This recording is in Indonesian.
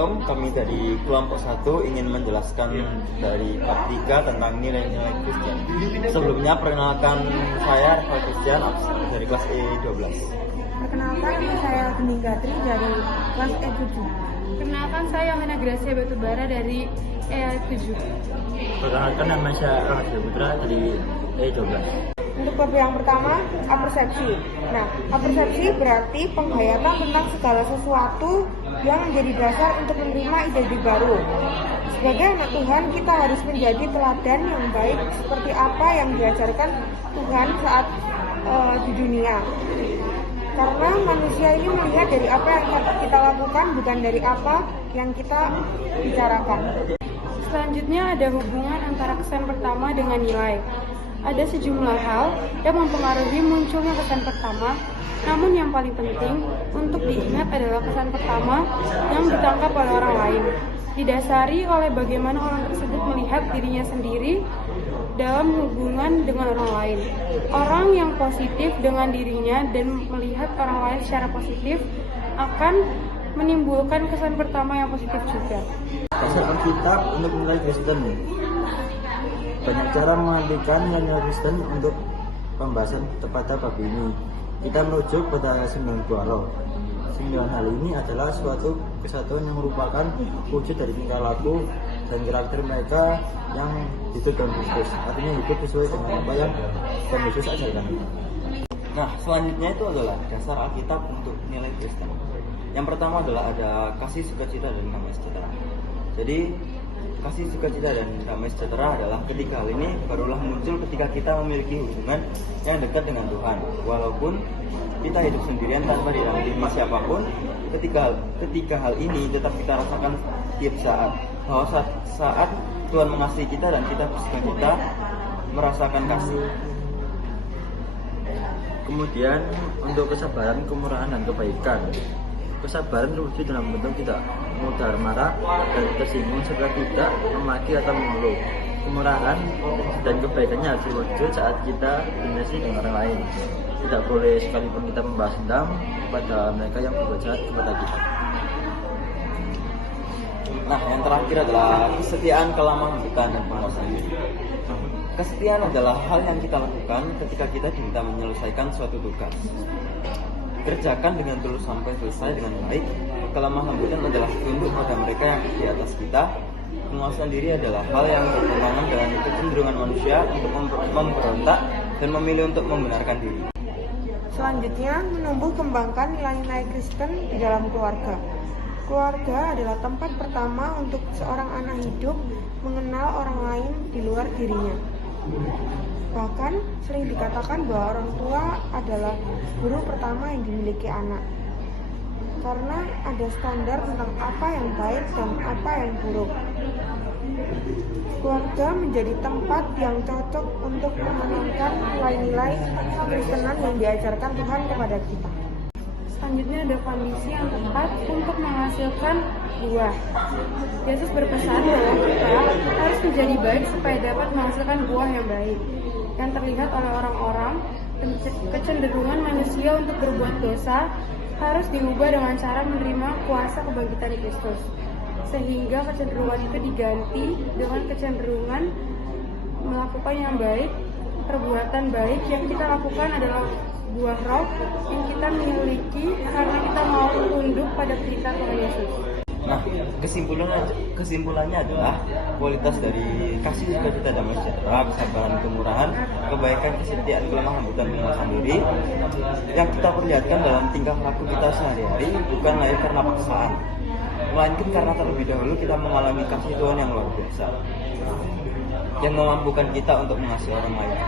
Shalom, kami dari kelompok 1 ingin menjelaskan dari bab 3 tentang nilai-nilai Kristen. Sebelumnya perkenalkan saya Rafael Christian dari kelas E12. Perkenalkan, saya Gening Gatri dari kelas E7. Perkenalkan, saya Amena Gracia Batubara dari E7. Perkenalkan, nama saya Rahmat Putra dari E12. Untuk bab yang pertama, apersepsi. Nah, apersepsi berarti penghayatan tentang segala sesuatu yang menjadi dasar untuk menerima ide-ide baru. Sebagai anak Tuhan, kita harus menjadi teladan yang baik seperti apa yang diajarkan Tuhan saat di dunia. Karena manusia ini melihat dari apa yang kita lakukan, bukan dari apa yang kita bicarakan. Selanjutnya ada hubungan antara kesan pertama dengan nilai. Ada sejumlah hal yang mempengaruhi munculnya kesan pertama, namun yang paling penting untuk diingat adalah kesan pertama yang ditangkap oleh orang lain, didasari oleh bagaimana orang tersebut melihat dirinya sendiri dalam hubungan dengan orang lain. Orang yang positif dengan dirinya dan melihat orang lain secara positif akan menimbulkan kesan pertama yang positif juga. Dasar Alkitab untuk nilai Kristen. Banyak cara mengartikan nilai Kristen untuk pembahasan pada bab ini. Kita merujuk pada 9 buah roh. 9 hal ini adalah suatu kesatuan yang merupakan wujud dari tingkah laku dan karakter mereka yang hidup dalam Kristus. Artinya hidup sesuai dengan apa yang Tuhan Yesus ajarkan. Nah, selanjutnya itu adalah dasar Alkitab untuk nilai Kristen. Yang pertama adalah ada kasih, sukacita, dan damai sejahtera. Jadi, kasih, sukacita, dan damai sejahtera adalah ketiga hal ini barulah muncul ketika kita memiliki hubungan yang dekat dengan Tuhan. Walaupun kita hidup sendirian tanpa didampingi siapapun, ketiga hal ini tetap kita rasakan tiap saat. Bahwa saat Tuhan mengasihi kita dan kita bersukacita merasakan kasih. Kemudian untuk kesabaran, kemurahan, dan kebaikan. Kesabaran terwujud dalam bentuk tidak mudah marah dan tersinggung serta tidak memaki atau mengeluh. Kemurahan dan kebaikannya harus terwujud saat kita berinteraksi dengan orang lain. Tidak boleh sekalipun kita membalas dendam kepada mereka yang berbuat jahat kepada kita. Nah, yang terakhir adalah kesetiaan, kelamambutan, dan penguasaan diri. Kesetiaan adalah hal yang kita lakukan ketika kita diminta menyelesaikan suatu tugas. Kerjakan dengan tulus sampai selesai dengan baik. Kelemah lembutan adalah tunduk pada mereka yang di atas kita. Penguasaan diri adalah hal yang bertentangan dengan kecenderungan manusia untuk memberontak dan memilih untuk membenarkan diri. Selanjutnya, menumbuh kembangkan nilai-nilai Kristen di dalam keluarga. Keluarga adalah tempat pertama untuk seorang anak hidup mengenal orang lain di luar dirinya. Bahkan sering dikatakan bahwa orang tua adalah guru pertama yang dimiliki anak. Karena ada standar tentang apa yang baik dan apa yang buruk. Keluarga menjadi tempat yang cocok untuk menanamkan nilai-nilai Kristenan yang diajarkan Tuhan kepada kita. Selanjutnya ada kondisi yang tepat untuk menghasilkan buah. Yesus berpesan bahwa kita harus menjadi baik supaya dapat menghasilkan buah yang baik. Yang terlihat oleh orang-orang, kecenderungan manusia untuk berbuat dosa harus diubah dengan cara menerima kuasa kebangkitan Kristus. Sehingga kecenderungan itu diganti dengan kecenderungan melakukan yang baik. Perbuatan baik yang kita lakukan adalah buah roh yang kita miliki karena kita mau tunduk pada perintah Tuhan Yesus. Nah, kesimpulannya adalah kualitas dari kasih, sukacita, damai sejahtera, kesabaran, kemurahan, kebaikan, kesetiaan, kelemah lembutan, penguasaan diri yang kita perlihatkan dalam tingkah laku kita sehari-hari bukan lahir karena paksaan, melainkan karena terlebih dahulu kita mengalami kasih Tuhan yang luar biasa yang memampukan kita untuk mengasihi orang lain.